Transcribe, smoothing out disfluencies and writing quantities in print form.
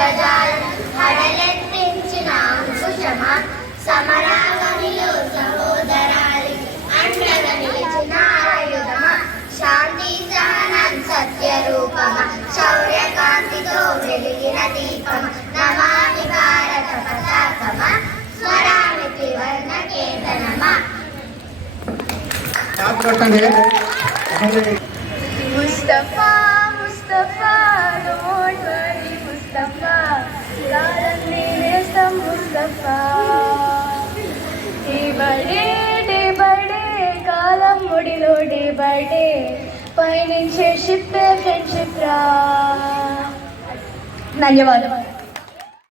పదజాలం హడలెత్తించిన అంకుశమా సమరాంగనిలో సహోదరాలి అండగా నిలిచిన ఆయుధమా శాంతి సహనం సత్యరూపమా శౌర్యకాంతితో వెలిగిన దీపమా నమామి భారత పతాకమా స్మరామి త్రివర్ణ కేతనమా. ముస్తఫా ముస్తఫా డోంట్ వరీ ముస్తఫా లాలనే నేస్తం ముస్తఫా డే బై డే కాలం ముడిలో డే బై డే పయనించే షిప్పే ఫ్రెండ్షిప్ రా. ధన్యవాదాలు.